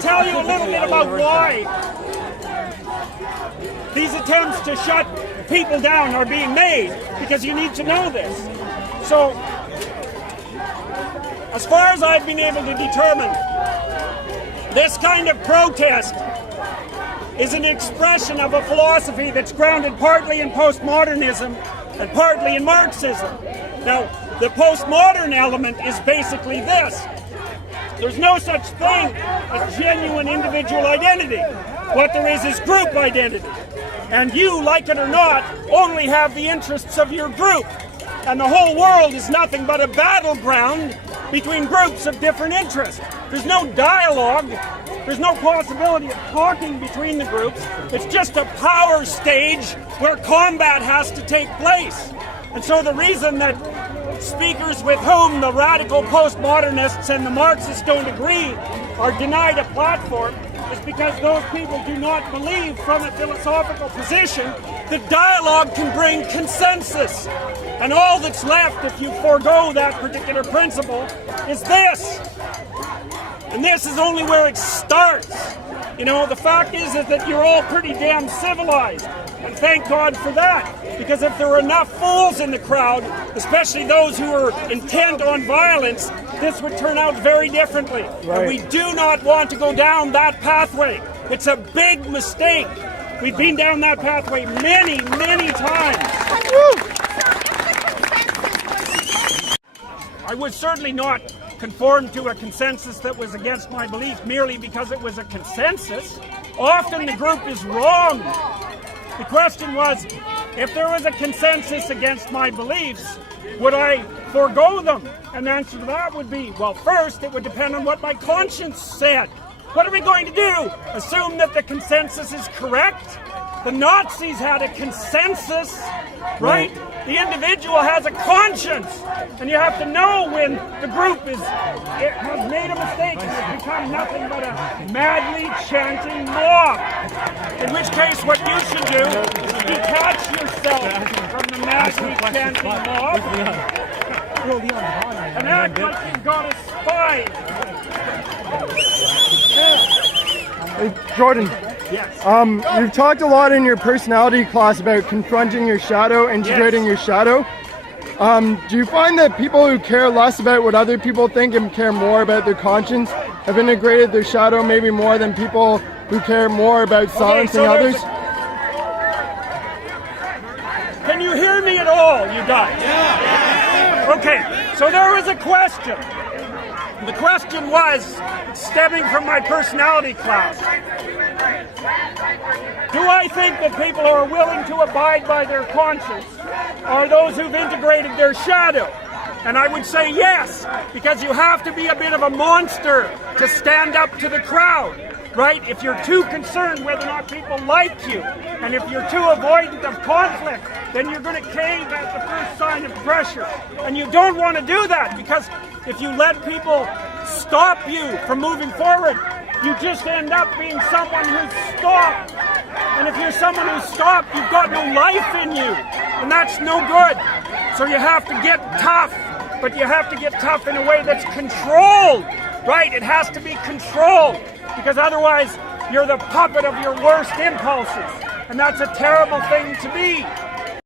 tell you a little bit about why these attempts to shut people down are being made, because you need to know this. So, as far as I've been able to determine, this kind of protest is an expression of a philosophy that's grounded partly in postmodernism and partly in Marxism. Now, the postmodern element is basically this. There's no such thing as genuine individual identity. What there is group identity. And you, like it or not, only have the interests of your group. And the whole world is nothing but a battleground between groups of different interests. There's no dialogue. There's no possibility of talking between the groups. It's just a power stage where combat has to take place. And so the reason that speakers with whom the radical postmodernists and the Marxists don't agree are denied a platform is because those people do not believe from a philosophical position that dialogue can bring consensus. And all that's left if you forego that particular principle is this. And this is only where it starts. You know, the fact is that you're all pretty damn civilized. And thank God for that. Because if there were enough fools in the crowd, especially those who are intent on violence, this would turn out very differently. Right. And we do not want to go down that pathway. It's a big mistake. We've been down that pathway many, many times. I would certainly not conform to a consensus that was against my belief merely because it was a consensus. Often the group is wrong. The question was, if there was a consensus against my beliefs, would I forego them? And the answer to that would be, well, first, it would depend on what my conscience said. What are we going to do? Assume that the consensus is correct? The Nazis had a consensus, right? The individual has a conscience. And you have to know when the group has made a mistake and has become nothing but a madly chanting mob. In which case, what you should do is detach yourself from the madly chanting mob and act like you've got a spy. Hey, Jordan. Yes. You've talked a lot in your personality class about confronting your shadow, integrating your shadow. Do you find that people who care less about what other people think and care more about their conscience have integrated their shadow maybe more than people who care more about silencing others? Can you hear me at all, you guys? Yeah. Okay, so there was a question. The question was, stemming from my personality class, do I think that people who are willing to abide by their conscience are those who've integrated their shadow? And I would say yes, because you have to be a bit of a monster to stand up to the crowd, right? If you're too concerned whether or not people like you, and if you're too avoidant of conflict, then you're going to cave at the first sign of pressure. And you don't want to do that, because if you let people stop you from moving forward, you just end up being someone who's stopped. And if you're someone who's stopped, you've got no life in you. And that's no good. So you have to get tough, but you have to get tough in a way that's controlled, right? It has to be controlled, because otherwise you're the puppet of your worst impulses. And that's a terrible thing to be.